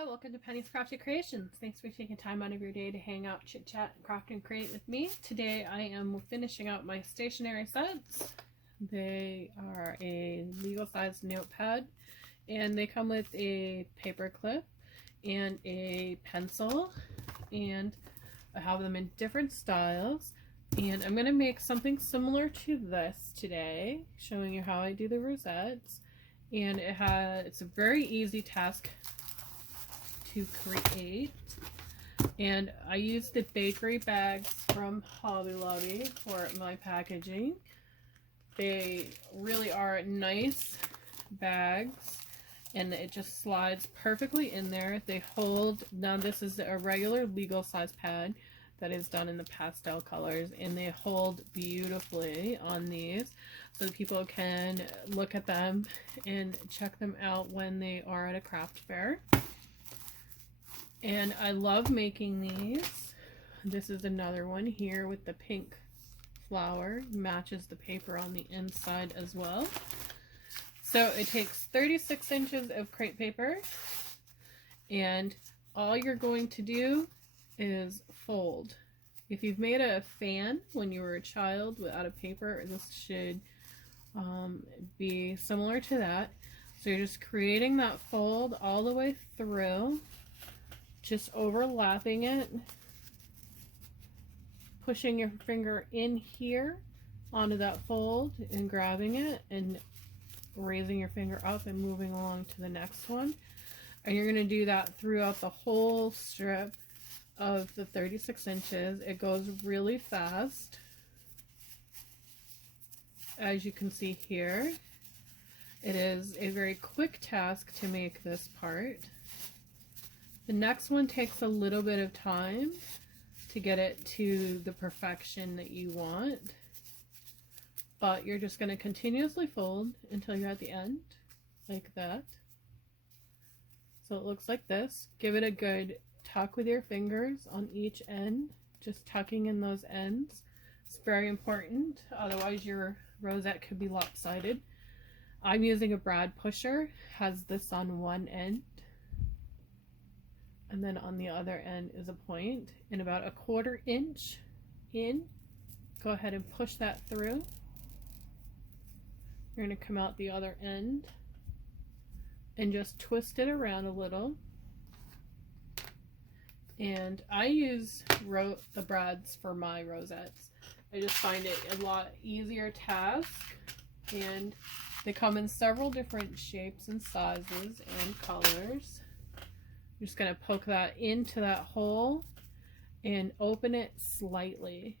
Hi, welcome to Penny's Crafty Creations. Thanks for taking time out of your day to hang out, chit chat, craft and create with me. Today I am finishing out my stationery sets. They are a legal size notepad and they come with a paper clip and a pencil, and I have them in different styles. And I'm going to make something similar to this today, showing you how I do the rosettes. And it's a very easy task to create, and I use the bakery bags from Hobby Lobby for my packaging. They really are nice bags and it just slides perfectly in there. They hold, now this is a regular legal size pad that is done in the pastel colors, and they hold beautifully on these so that people can look at them and check them out when they are at a craft fair. And I love making these. This is another one here with the pink flower. Matches the paper on the inside as well. So it takes 36 inches of crepe paper, and all you're going to do is fold. If you've made a fan when you were a child out of paper, this should be similar to that. So you're just creating that fold all the way through, just overlapping it, pushing your finger in here onto that fold and grabbing it and raising your finger up and moving along to the next one. And you're going to do that throughout the whole strip of the 36 inches. It goes really fast, as you can see here. It is a very quick task to make this part. The next one takes a little bit of time to get it to the perfection that you want, but you're just going to continuously fold until you're at the end, like that. So it looks like this. Give it a good tuck with your fingers on each end, just tucking in those ends. It's very important, otherwise your rosette could be lopsided. I'm using a brad pusher, has this on one end, and then on the other end is a point, and about a 1/4 inch in, go ahead and push that through. You're going to come out the other end and just twist it around a little. And I use the brads for my rosettes. I just find it a lot easier task, and they come in several different shapes and sizes and colors. You're just going to poke that into that hole and open it slightly.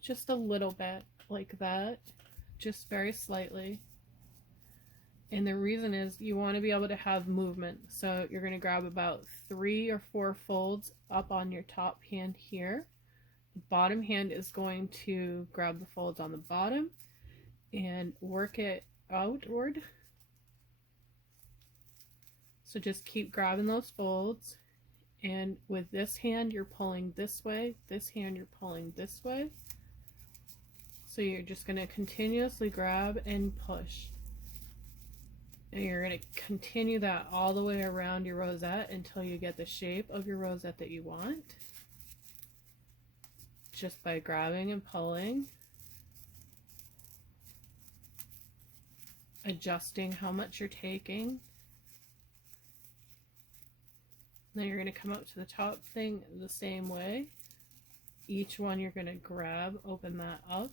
Just a little bit like that. Just very slightly. And the reason is you want to be able to have movement. So you're going to grab about 3 or 4 folds up on your top hand here. The bottom hand is going to grab the folds on the bottom and work it outward. So just keep grabbing those folds, and with this hand you're pulling this way, this hand you're pulling this way. So you're just going to continuously grab and push. And you're going to continue that all the way around your rosette until you get the shape of your rosette that you want. Just by grabbing and pulling. Adjusting how much you're taking. Then you're going to come up to the top thing the same way. Each one you're going to grab, open that up,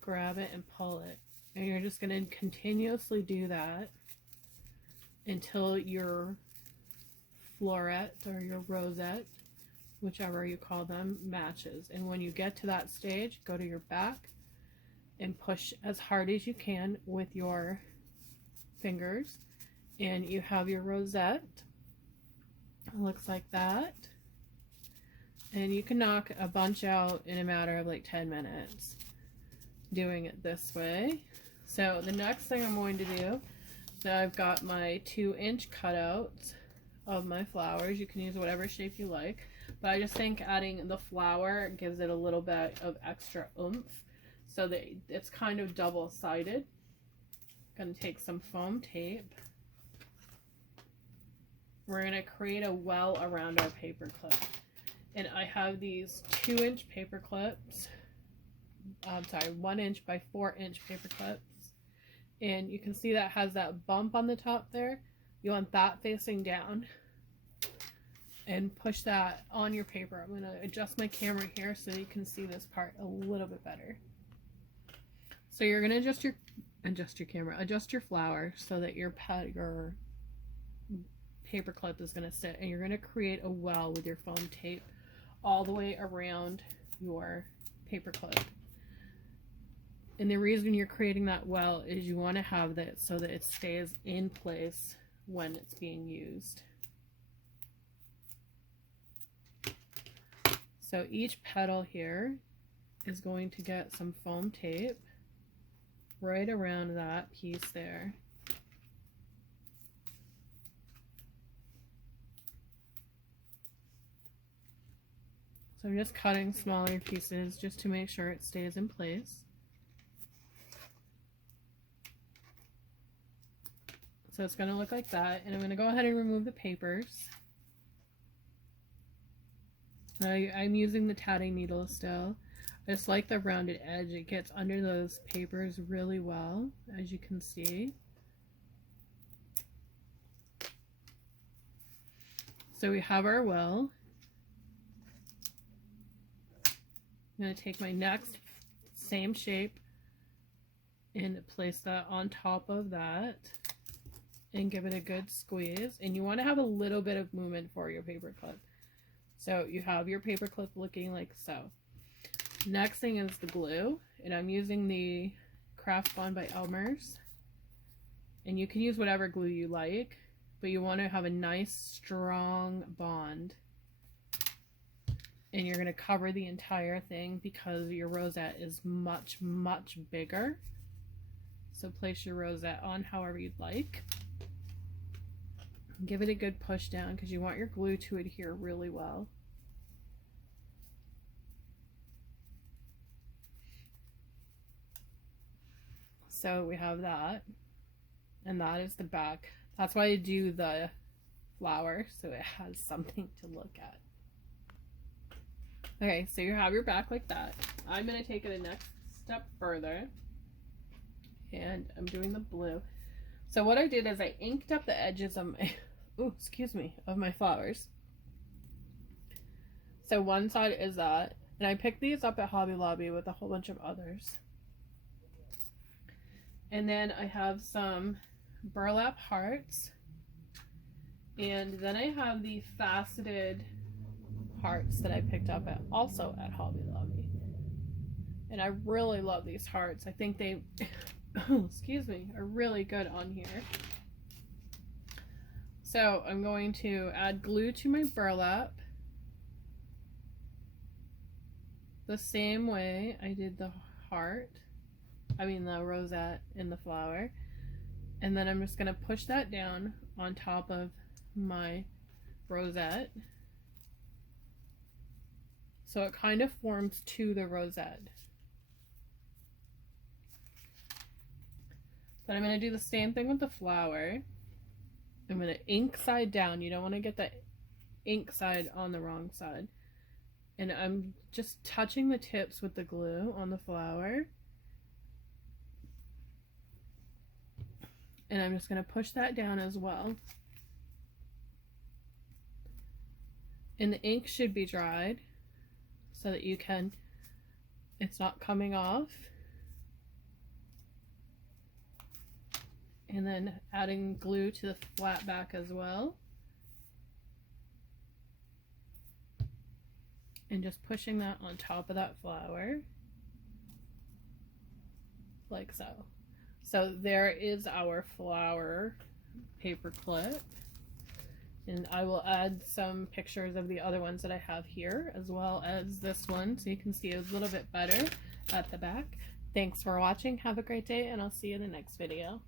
grab it and pull it. And you're just going to continuously do that until your floret or your rosette, whichever you call them, matches. And when you get to that stage, go to your back and push as hard as you can with your fingers, and you have your rosette. It looks like that, and you can knock a bunch out in a matter of like 10 minutes doing it this way. So the next thing I'm going to do, so I've got my 2-inch cutouts of my flowers. You can use whatever shape you like, but I just think adding the flower gives it a little bit of extra oomph, so that it's kind of double-sided. Gonna take some foam tape we're going to create a well around our paper clip. And I have these 2-inch paper clips. I'm sorry, 1-inch by 4-inch paper clips. And you can see that has that bump on the top there. You want that facing down. And push that on your paper. I'm going to adjust my camera here so you can see this part a little bit better. So you're going to adjust your flower so that your paper clip is going to sit, and you're going to create a well with your foam tape all the way around your paper clip. And the reason you're creating that well is you want to have that so that it stays in place when it's being used. So each petal here is going to get some foam tape right around that piece there. So I'm just cutting smaller pieces just to make sure it stays in place. So it's going to look like that, and I'm going to go ahead and remove the papers. I'm using the tatting needle still. I just like the rounded edge. It gets under those papers really well, as you can see. So we have our well. I'm going to take my next same shape and place that on top of that and give it a good squeeze. And you want to have a little bit of movement for your paper clip. So you have your paper clip looking like so. Next thing is the glue, and I'm using the Craft Bond by Elmer's. And you can use whatever glue you like, but you want to have a nice strong bond. And you're going to cover the entire thing because your rosette is much, much bigger. So place your rosette on however you'd like. Give it a good push down because you want your glue to adhere really well. So we have that, and that is the back. That's why I do the flower, so it has something to look at. Okay, so you have your back like that. I'm going to take it a next step further, and I'm doing the blue. So what I did is I inked up the edges of my, of my flowers. So one side is that, and I picked these up at Hobby Lobby with a whole bunch of others. And then I have some burlap hearts, and then I have the faceted hearts that I picked up also at Hobby Lobby. And I really love these hearts. I think they are really good on here. So I'm going to add glue to my burlap the same way I did the the rosette in the flower. And then I'm just going to push that down on top of my rosette. So it kind of forms to the rosette. Then I'm going to do the same thing with the flower. I'm going to ink side down. You don't want to get the ink side on the wrong side. And I'm just touching the tips with the glue on the flower. And I'm just going to push that down as well. And the ink should be dried so that it's not coming off. And then adding glue to the flat back as well. And just pushing that on top of that flower. Like so. So there is our flower paper clip. And I will add some pictures of the other ones that I have here, as well as this one, so you can see a little bit better at the back. Thanks for watching. Have a great day, and I'll see you in the next video.